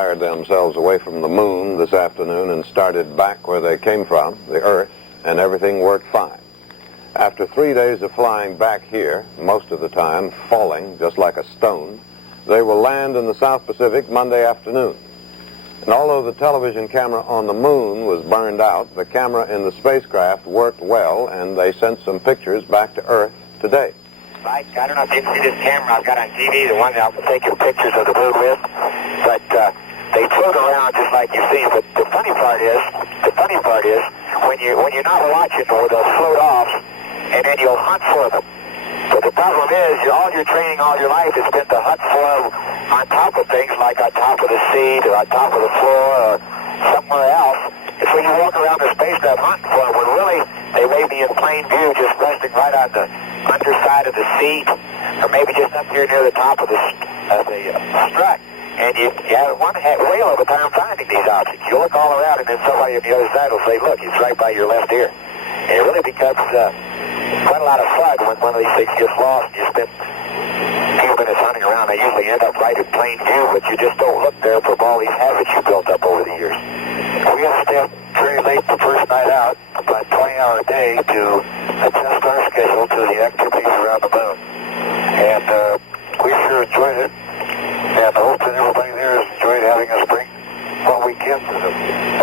fired themselves away from the moon this afternoon and started back where they came from, the Earth, and everything worked fine. After 3 days of flying back here, most of the time falling just like a stone, they will land in the South Pacific Monday afternoon. And although the television camera on the moon was burned out, the camera in the spacecraft worked well, and they sent some pictures back to Earth today. Mike, I don't know if you can see this camera I've got on TV, the one that I'll take your pictures of the moon with, but they float around just like you've seen. But the funny part is, when you're not watching, or they'll float off, and then you'll hunt for them. But the problem is, all your training all your life has been to hunt for them on top of things, like on top of the seat, or on top of the floor, or somewhere else. It's when you walk around the spacecraft hunting for them, when really they may be in plain view, just resting right on the underside of the seat, or maybe just up here near the top of the strut. And you have one whale of a time finding these objects. You look all around, and then somebody on the other side will say, look, it's right by your left ear. And it really becomes quite a lot of fun when one of these things gets lost. You spend a few minutes hunting around. They usually end up right in plain view, but you just don't look there for all these habits you built up over the years. We have to stay up very late the first night out, about 20-hour day, to adjust our schedule to the activities around the moon. And we sure enjoyed it. And I hope that everybody there has enjoyed having us bring what we can to them.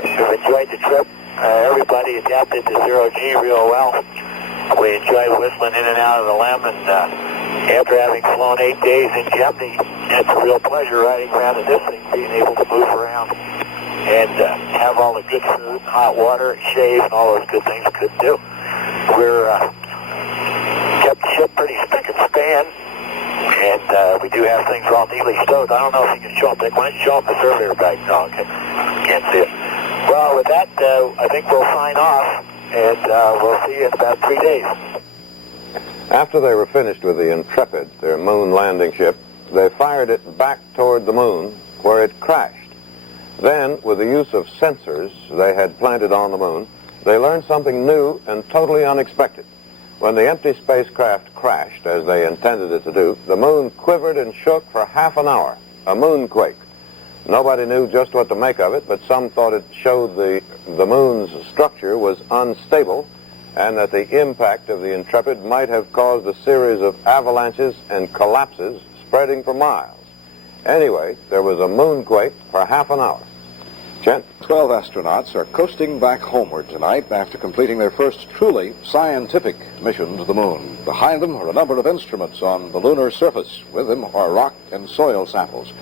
We've enjoyed the trip. Everybody adapted to zero-G real well. We enjoyed whistling in and out of the LEM, and after having flown 8 days in Gemini, it's a real pleasure riding around in this thing, being able to move around and have all the good food, hot water, and shave, and all those good things we couldn't do. We're kept the ship pretty spick and span, and we do have things all neatly stowed. I don't know if you can show them. Why don't you show them the surveyor bag? No, okay. Can't see it. Well, with that, I think we'll sign off, and we'll see you in about 3 days. After they were finished with the Intrepid, their moon landing ship, they fired it back toward the moon, where it crashed. Then, with the use of sensors they had planted on the moon, they learned something new and totally unexpected. When the empty spacecraft crashed, as they intended it to do, the moon quivered and shook for half an hour, a moonquake. Nobody knew just what to make of it, but some thought it showed the moon's structure was unstable, and that the impact of the Intrepid might have caused a series of avalanches and collapses spreading for miles. Anyway, there was a moonquake for half an hour. Chen? 12 astronauts are coasting back homeward tonight after completing their first truly scientific mission to the moon. Behind them are a number of instruments on the lunar surface. With them are rock and soil samples.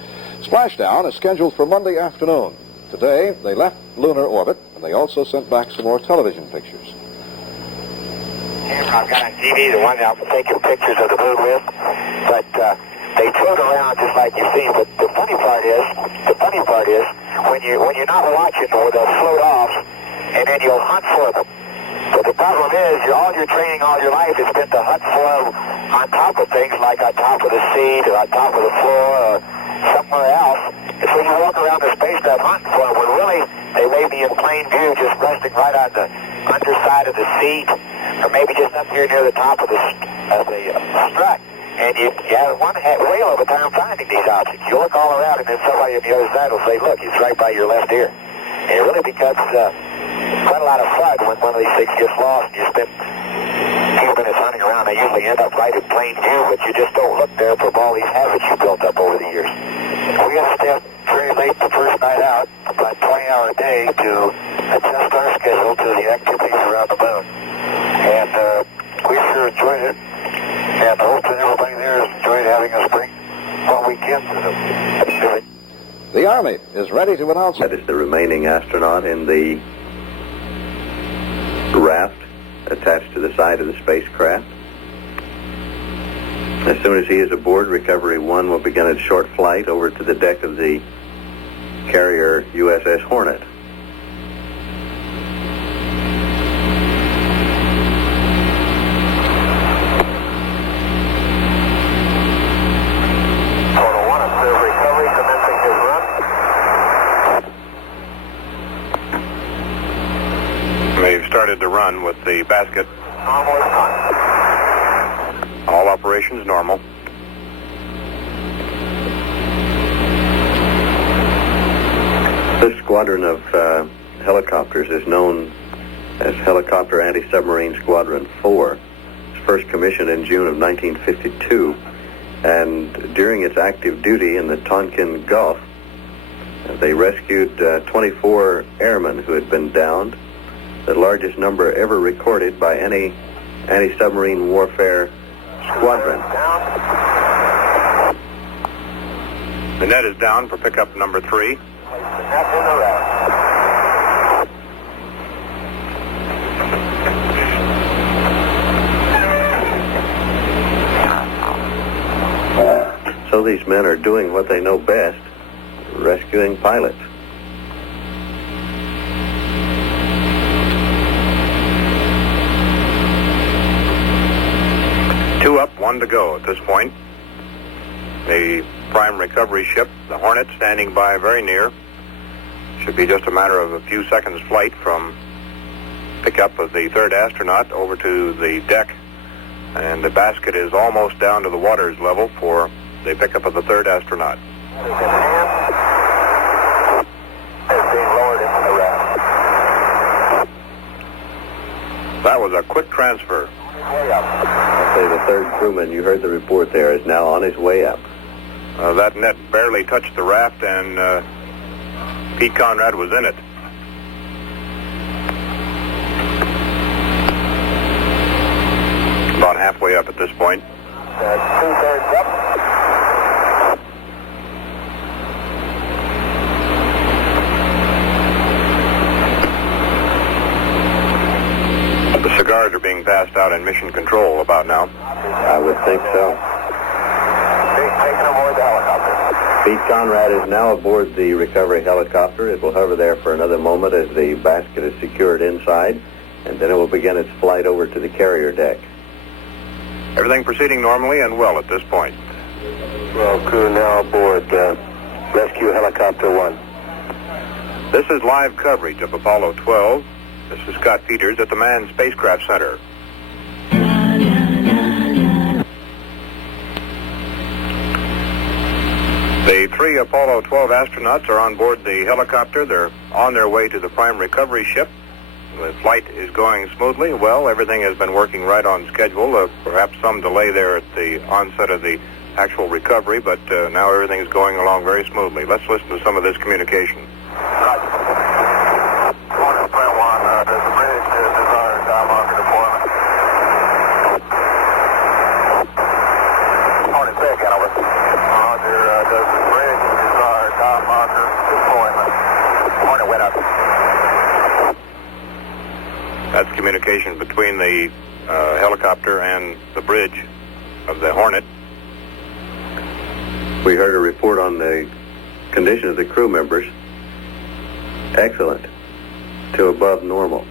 Splashdown is scheduled for Monday afternoon. Today, they left lunar orbit, and they also sent back some more television pictures. Camera I've got on TV, the one that I'll take your pictures of the moon with, but they float around just like you've seen. But the funny part is, when you're not watching, or they'll float off, and then you'll hunt for them. But the problem is, all your training all your life has been to hunt for them on top of things, like on top of the seat, or on top of the floor, or somewhere else. It's when you walk around the spacecraft hunting for them, when really they may be in plain view, just resting right on the underside of the seat, or maybe just up here near the top of the strut. And you have one whale of a time finding these objects. You look all around, and then somebody on the other side will say, look, it's right by your left ear. And it really becomes quite a lot of fun when one of these things gets lost. You spend a few minutes hunting around. They usually end up right in plain view, but you just don't look there for all these habits you built up over the years. We have to stay up very late the first night out, about 20-hour day, to adjust our schedule to the activities around the moon. And we sure enjoyed it. And I hope that everybody there has enjoyed having us bring what we can to them. The Army is ready to announce... That is the remaining astronaut in the raft attached to the side of the spacecraft. As soon as he is aboard, Recovery 1 will begin its short flight over to the deck of the carrier USS Hornet. They've started to run with the basket. All operations normal. This squadron of helicopters is known as Helicopter Anti-Submarine Squadron 4. It was first commissioned in June of 1952, and during its active duty in the Tonkin Gulf, they rescued 24 airmen who had been downed, the largest number ever recorded by any anti-submarine warfare squadron. The net is down for pickup number 3. So these men are doing what they know best, rescuing pilots. Two up, one to go at this point. The prime recovery ship, the Hornet, standing by very near. Should be just a matter of a few seconds flight from pickup of the third astronaut over to the deck. And the basket is almost down to the water's level for the pickup of the third astronaut. That was a quick transfer. I'll say the third crewman, you heard the report there, is now on his way up. That net barely touched the raft, and Pete Conrad was in it. About halfway up at this point. 2/3 up. The cigars are being passed out in mission control about now. I would think so. Taking aboard the helicopter. Pete Conrad is now aboard the recovery helicopter. It will hover there for another moment as the basket is secured inside, and then it will begin its flight over to the carrier deck. Everything proceeding normally and well at this point. Well, crew now aboard Rescue Helicopter 1. This is live coverage of Apollo 12. This is Scott Peters at the Manned Spacecraft Center. The 3 Apollo 12 astronauts are on board the helicopter. They're on their way to the prime recovery ship. The flight is going smoothly. Well, everything has been working right on schedule. Perhaps some delay there at the onset of the actual recovery, but now everything is going along very smoothly. Let's listen to some of this communication. Does the bridge desire time marker deployment? Hornet, say again, over. Roger, does the bridge desire time marker deployment? Hornet went up. That's communication between the helicopter and the bridge of the Hornet. We heard a report on the condition of the crew members. Excellent. To above normal.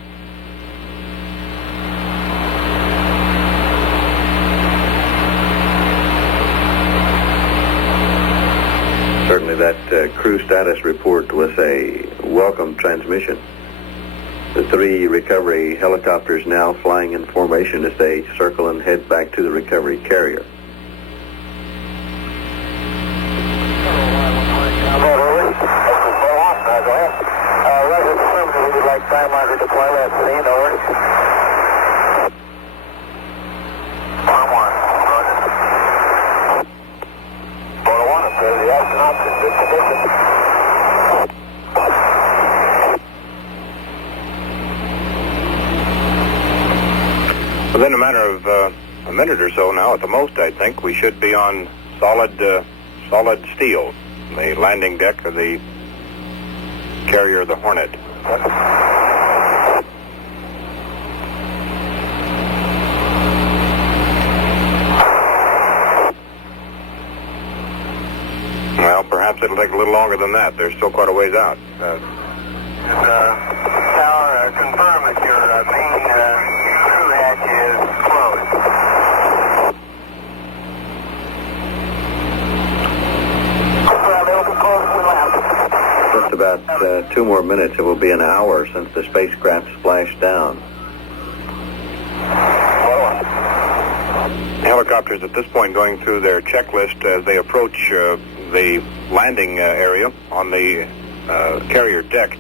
Certainly that crew status report was a welcome transmission. The 3 recovery helicopters now flying in formation as they circle and head back to the recovery carrier. Would you like time marker deployment at scene, over? Farm 1, roger. Photo 1, it says the astronauts in good condition. Within a matter of a minute or so now, at the most, I think, we should be on solid steel, the landing deck of the carrier, the Hornet. Well, perhaps it'll take a little longer than that. They're still quite a ways out. Tower, confirm that your main crew hatch is closed. Just about 2 more minutes. It will be an hour since the spacecraft splashed down. Helicopters at this point going through their checklist as they approach the landing area on the carrier deck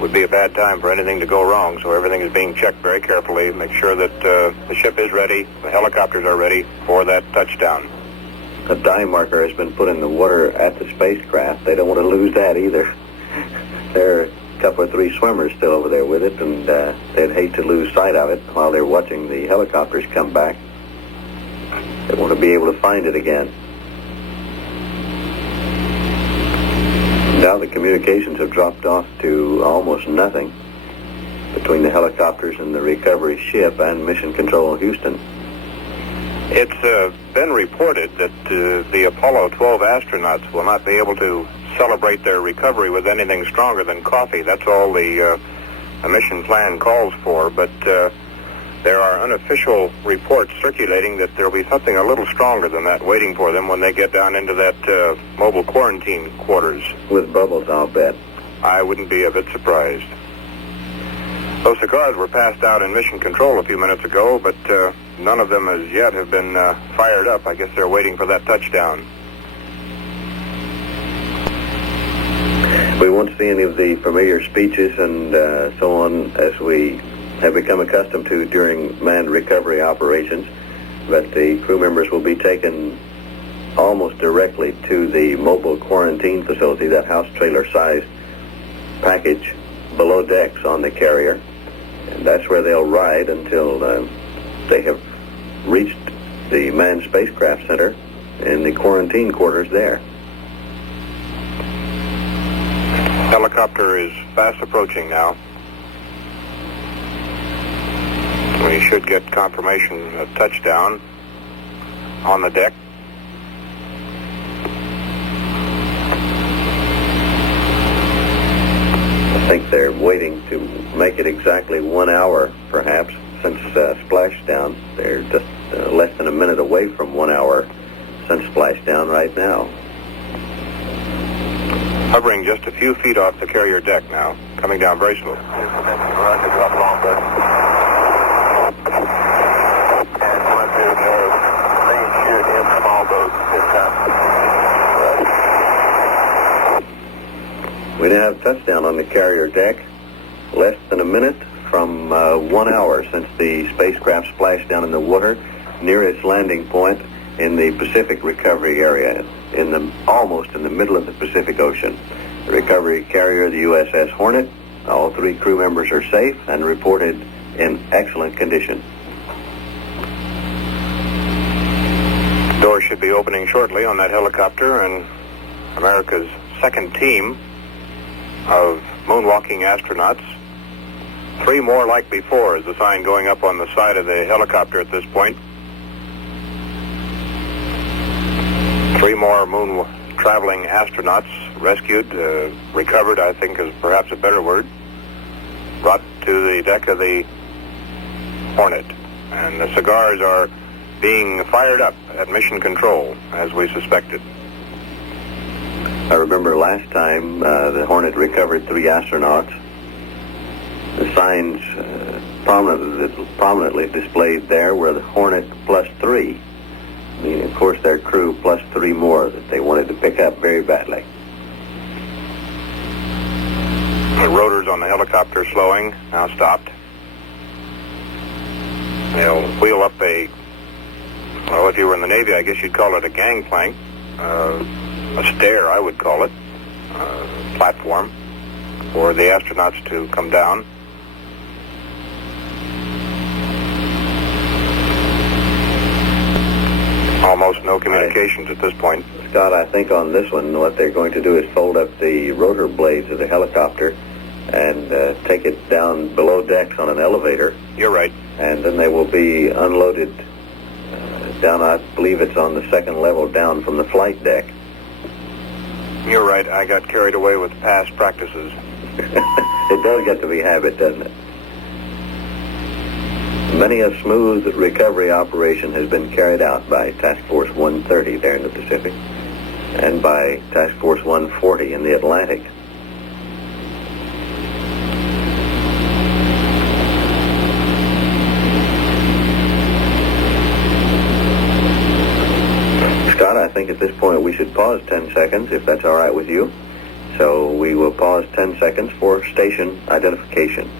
would be a bad time for anything to go wrong, so everything is being checked very carefully. Make sure that the ship is ready, the helicopters are ready for that touchdown. A dive marker has been put in the water at the spacecraft. They don't want to lose that either. There are a couple or three swimmers still over there with it, and they'd hate to lose sight of it while they're watching the helicopters come back. They want to be able to find it again. Now the communications have dropped off to almost nothing between the helicopters and the recovery ship and Mission Control Houston. It's been reported that the Apollo 12 astronauts will not be able to celebrate their recovery with anything stronger than coffee. That's all the mission plan calls for, but there are unofficial reports circulating that there will be something a little stronger than that waiting for them when they get down into that mobile quarantine quarters. With bubbles, I'll bet. I wouldn't be a bit surprised. Those cigars were passed out in Mission Control a few minutes ago, but none of them as yet have been fired up. I guess they're waiting for that touchdown. We won't see any of the familiar speeches and so on as we have become accustomed to during manned recovery operations, but the crew members will be taken almost directly to the mobile quarantine facility, that house trailer-sized package below decks on the carrier, and that's where they'll ride until they have reached the manned spacecraft center in the quarantine quarters there. Helicopter is fast approaching now. We should get confirmation of touchdown on the deck. I think they're waiting to make it exactly 1 hour, perhaps, since splashdown. They're just less than a minute away from 1 hour since splashdown right now. Hovering just a few feet off the carrier deck now, coming down very slow. We now have touchdown on the carrier deck, less than a minute from 1 hour since the spacecraft splashed down in the water near its landing point in the Pacific recovery area, almost in the middle of the Pacific Ocean. The recovery carrier, the USS Hornet, all three crew members are safe and reported in excellent condition. Doors should be opening shortly on that helicopter, and America's second team of moonwalking astronauts. 3 more like before is the sign going up on the side of the helicopter at this point. 3 more moon-traveling astronauts rescued, recovered, I think is perhaps a better word, brought to the deck of the Hornet. And the cigars are being fired up at Mission Control, as we suspected. I remember last time the Hornet recovered 3 astronauts. The signs prominently displayed there were the Hornet plus 3. I mean, of course, their crew plus 3 more that they wanted to pick up very badly. The rotors on the helicopter slowing, now stopped. They'll wheel up well, if you were in the Navy, I guess you'd call it a gangplank. A stair, I would call it, platform for the astronauts to come down. Almost no communications at this point. Scott, I think on this one, what they're going to do is fold up the rotor blades of the helicopter and take it down below decks on an elevator. You're right. And then they will be unloaded down, I believe it's on the 2nd level down from the flight deck. You're right. I got carried away with past practices. It does get to be habit, doesn't it? Many a smooth recovery operation has been carried out by Task Force 130 there in the Pacific and by Task Force 140 in the Atlantic. Scott, I think at this point we should pause 10 seconds, if that's all right with you, So we will pause 10 seconds for station identification.